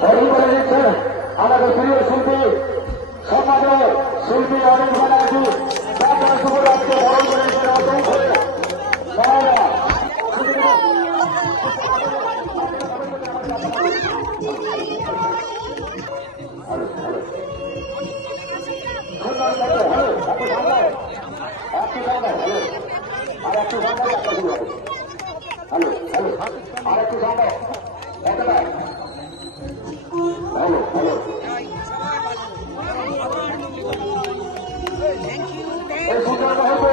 করে দিচ্ছেন আমাদের প্রিয় শিল্পী সমাজের শিল্পী অনেক ব্যানার্জি তারপরে শুভরাজকে বরণ করে দিচ্ছেন অসংখ্য আর একটু সম্ভব একটা শুরু হবে হ্যালো হ্যালো আর একটু সম্ভব হ্যালো হ্যালো এই সুন্দর হইবে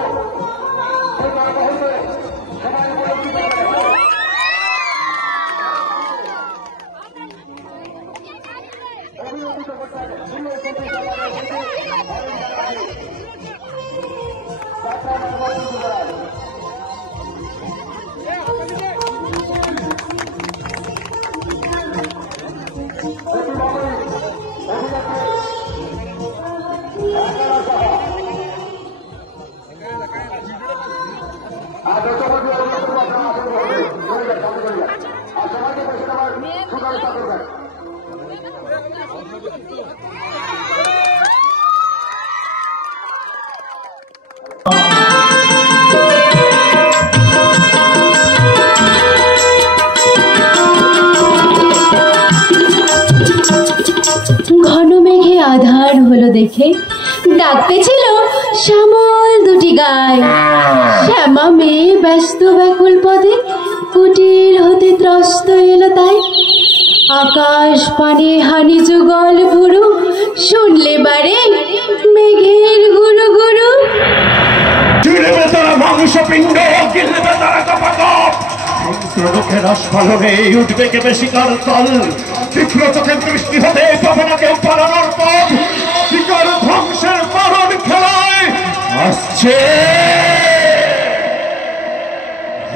ঘন মেঘে আধার হলো দেখে ডাকতেছিল শ্যামল দুটি গায়। শ্যামা মেয়ে ব্যস্ত ব্যাকুল পদে কুটির হতে ত্রস্ত এলো তাই। আকাশ পানে হানি যুগল ভুরু শুনলে বারে মেঘের গুরু গুরু। মাংসপিণ্ড গিলবে তারা কপাকপ মুখে রস ফলনে উঠবে কেবে শিকার তল। তীক্ষ্ণ চোখের দৃষ্টি হতে পাবে না কেউ পালানোর পথ। শিকার ধ্বংসের মারণ খেলায় আসছে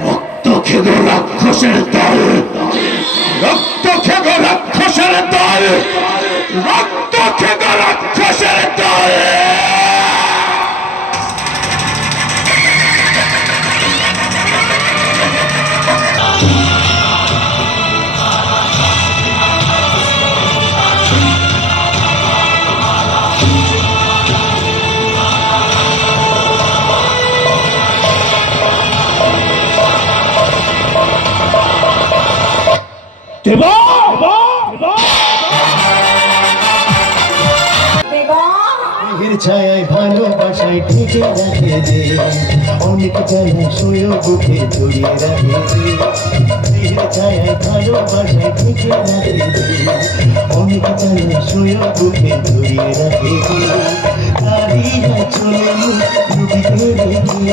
রক্ত খেদ রাক্ষসের দল। রক্ত খেদ রাক্ষসের দল। রক্ত খেদ রাক্ষসের দল। ছায় ভালোবাসায় ঢেকে রাখে যে অনেক জায়গায় শোয় বুকে জড়িয়ে রাখে যে ছায় ভালোবাসায় ঢেকে রাখে যে অনেক জায়গায় শোয় বুকে জড়িয়ে রাখে দাঁড়িয়ে চলে নদীতে রেখে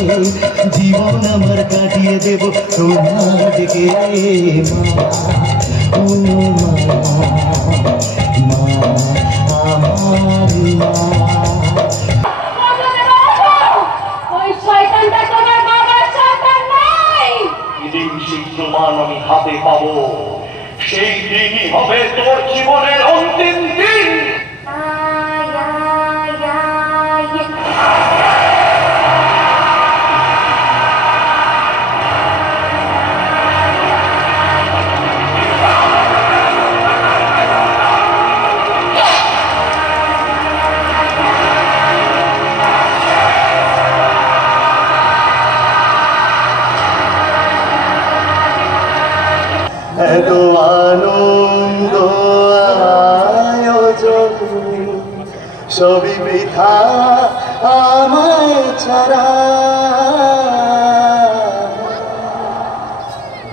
জীবন আমার কাটিয়ে দেব তোমার দিকে মা ও মা আমার মা। আমি হাতে পাবো সেই দিনই হবে তোর জীবনের অন্তিম দিন। এত আনন্দ আয়োজন সবই বৃথা আমায় ছাড়া।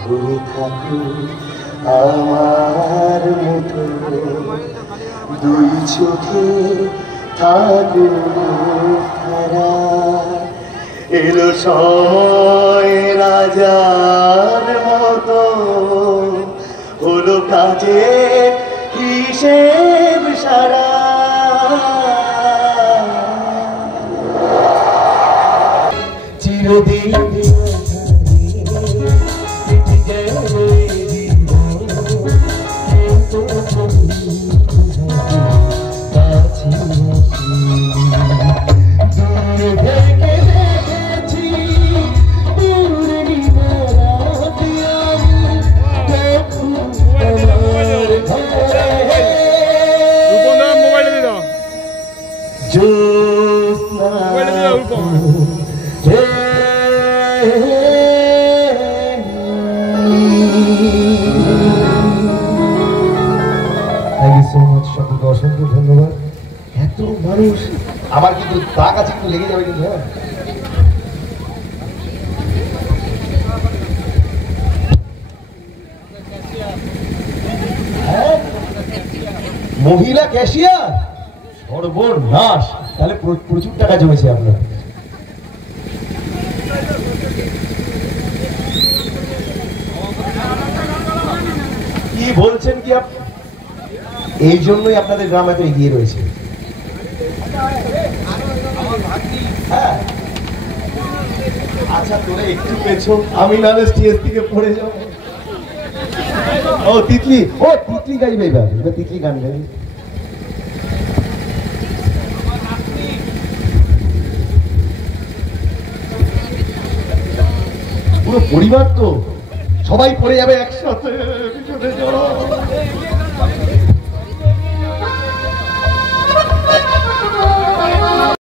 ভুলে থাকো আমার মুঠো দুই চোখে থাকো ধারা। এলো সময় রাজার মতো হলো কাজে হিসেব সারা। চিরদিন থ্যাংক ইউ সো মাচ, সকলকে অসংখ্য ধন্যবাদ। এত মানুষ, আমার কিন্তু দাগ আছে, একটু লেগে যাবে কিন্তু। হ্যাঁ, মহিলা ক্যাশিয়ার, সর্বনাশ, তাহলে প্রচুর টাকা জমেছে আপনার। কি বলছেন কি আপনি? এই জন্যই আপনাদের গ্রাম এত এগিয়ে রয়েছে। হ্যাঁ, আচ্ছা তোরা একটু পেছো, আমি না স্টেজ থেকে পড়ে যাবো। ও তিতলি, ও তিতলি গাইবে, এবার এবার তিতলি গান গাইবে। পুরো পরিবার তো সবাই পড়ে যাবে একসাথে, পিছনে যাও।